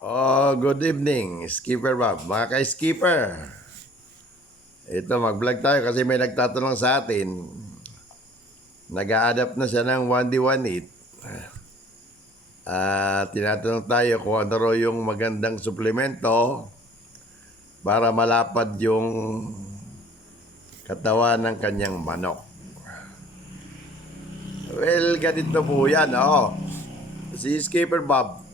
Oh, good evening, Skipper Bob. Mga ka-skipper, ito mag-vlog tayo kasi may nagtatanong sa atin. Nag-a-adapt na siya ng 1D18. Tinatanong tayo kung ano raw yung magandang suplemento para malapad yung katawan ng kanyang manok. Well, ganito po yan, Si Skipper Bob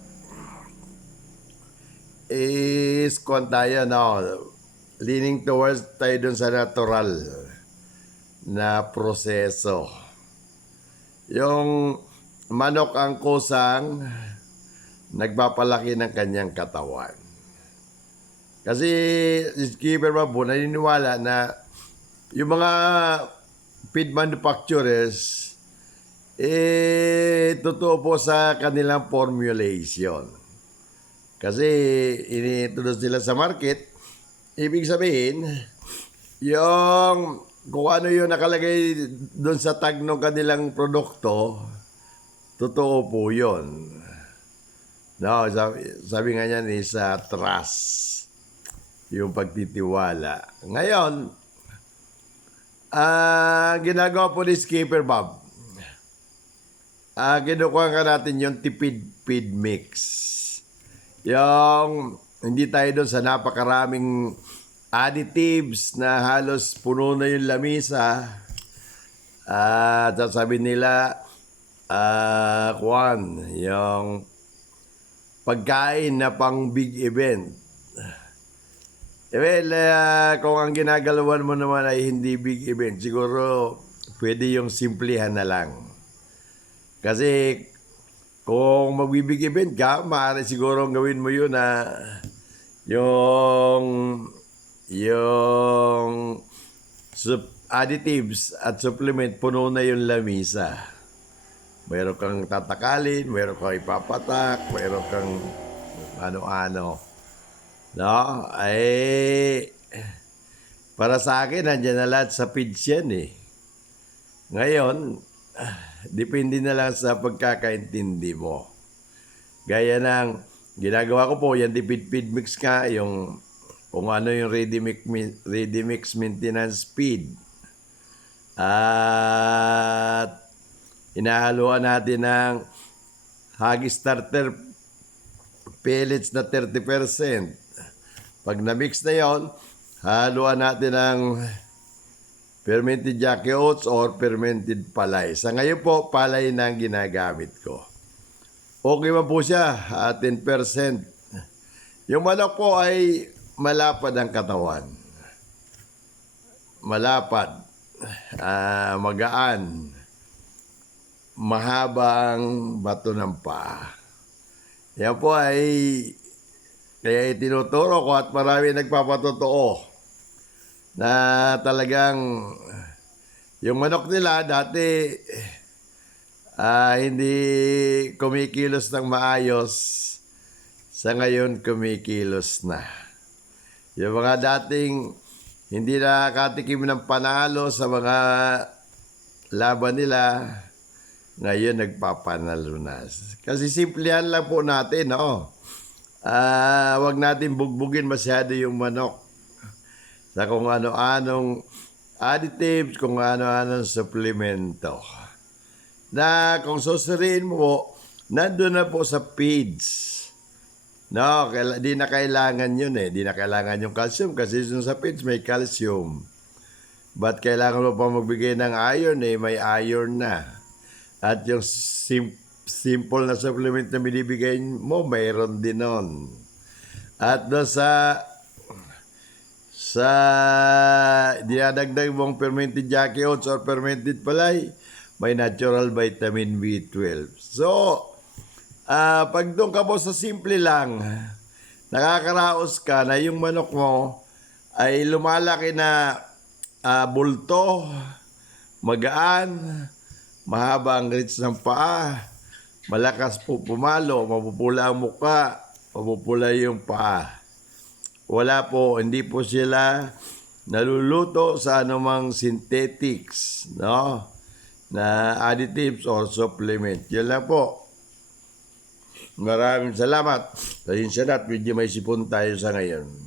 is kung tayo, leaning towards tayo dun sa natural na proseso. Yung manok ang kusang nagpapalaki ng kanyang katawan. Kasi Skipper Babu naniniwala na yung mga feed manufacturers totoo po sa kanilang formulation. Kasi ini-introduce nila sa market, ibig sabihin, yung kung ano yung nakalagay doon sa tag ng kanilang produkto, totoo po yun. No, sabi nga niyan is trust, yung pagtitiwala. Ngayon, ginagawa po ni Skipper Bob, kinukuha ka natin yung tipid feed mix. Yung hindi tayo doon sa napakaraming additives na halos puno na yung lamisa. At sasabi nila, yung pagkain na pang big event. Well, kung ang ginagalawan mo naman ay hindi big event, siguro pwede yung simplihan na lang. Kasi kung magbibig event ka, maaari siguro gawin mo yun na yung additives at supplement puno na yung lamisa. Mayroon kang tatakalin, mayroon kang ipapatak, mayroon kang ano-ano. No? Para sa akin, nandiyan na lahat sa feeds yan eh. Ngayon, depende na lang sa pagkakaintindi mo. Gaya ng ginagawa ko po, yan feed mix ka, yung kung ano yung ready mix maintenance feed. At inahaluan natin ng Huggies starter pellets na 30%. Pag na-mix na yon, haluan natin ng fermented Jackie oats or fermented palay. Sa ngayon po, palay na ang ginagamit ko. Okay man po siya, 10%. Yung manok po ay malapad ang katawan. Malapad, magaan, mahabang bato ng paa. Yan po ay kaya itinuturo ko at marami nagpapatotoo na talagang yung manok nila dati hindi kumikilos ng maayos, sa ngayon kumikilos na. Yung mga dating hindi nakatikim ng panalo sa mga laban nila, ngayon nagpapanalo na. Kasi simplihan lang po natin, wag natin bugbugin masyado yung manok sa kung ano-anong additives, kung ano-anong suplemento. Na kung susuriin mo, nandun na po sa feeds. No, di na kailangan yun eh. Di na kailangan yung calcium kasi sa feeds may calcium. But kailangan mo pa magbigay ng iron eh, may iron na. At yung simple na supplement na binibigay mo, mayroon din nun. At doon sa dinadagdag mong fermented Jackie oats or fermented palay, may natural vitamin B12. So, pag doon ka po sa simple lang, nakakaraos ka na yung manok mo ay lumalaki na bulto, magaan, mahaba ang roots ng paa, malakas po pumalo, mapupula ang muka, mapupula yung paa. Wala po, hindi po sila naluluto sa anumang synthetics, na additives or supplement. Yan lang po. Maraming salamat. Pasensya na at medyo may sipon tayo sa ngayon.